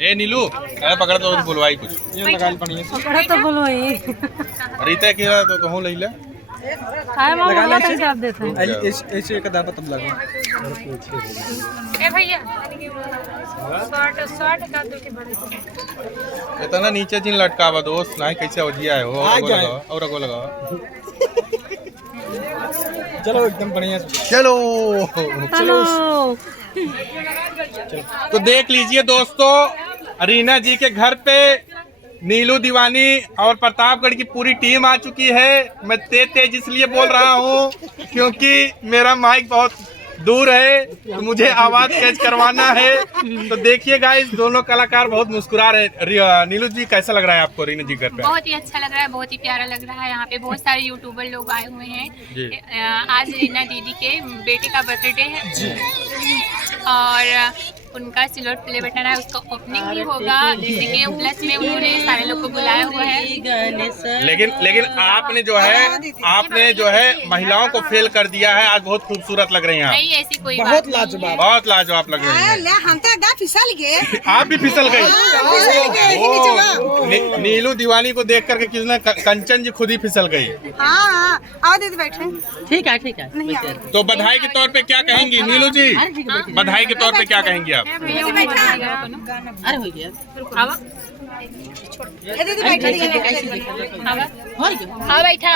ए नीलू अरे पकड़ तो बोलवाई कुछ ये लगा बढ़िया से पकड़ा तो बोलवाई रीता की तो तू ले ले काय मामा बहुत हिसाब देते हैं। ऐसे एक दाना तब लगा ए भैया शॉर्ट का दो के बड़े इतना नीचे जिन लटकावा दोस्त ना कैसे वजिया है वो और को लगा चलो एकदम बढ़िया से चलो चलो तो देख लीजिए दोस्तों रीना जी के घर पे नीलू दीवानी और प्रतापगढ़ की पूरी टीम आ चुकी है। मैं तेज इसलिए बोल रहा हूँ क्योंकि मेरा माइक बहुत दूर है तो मुझे आवाज कैच करवाना है। तो देखिए गाइस दोनों कलाकार बहुत मुस्कुरा रहे। नीलू जी कैसा लग रहा है आपको रीना जी घर पे? बहुत ही अच्छा लग रहा है, बहुत ही प्यारा लग रहा है। यहाँ पे बहुत सारे यूट्यूबर लोग आए हुए हैं। आज रीना दीदी के बेटे का बर्थडे है और उनका सिल्वर प्ले बटन है, उसका ओपनिंग भी होगा। इसी के उपलक्ष्य में उन्होंने सारे लोग को बुलाया हुआ है। लेकिन आपने जो है महिलाओं को फेल कर दिया है। आज बहुत खूबसूरत लग रही हैं आप। नहीं ऐसी कोई बहुत बात लाजवाब बहुत लाजवाब लग रही हैं। हम तो गा फिसल गए। आप भी फिसल गई। नीलू दीवानी को देख करके किसने कंचन जी खुद ही फिसल गई। हाँ आओ दीदी बैठे। ठीक है तो बधाई के तौर पे क्या कहेंगी नीलू जी? बधाई के तौर पे क्या कहेंगी आप? अरे हो गया दीदी बैठे हाँ बैठा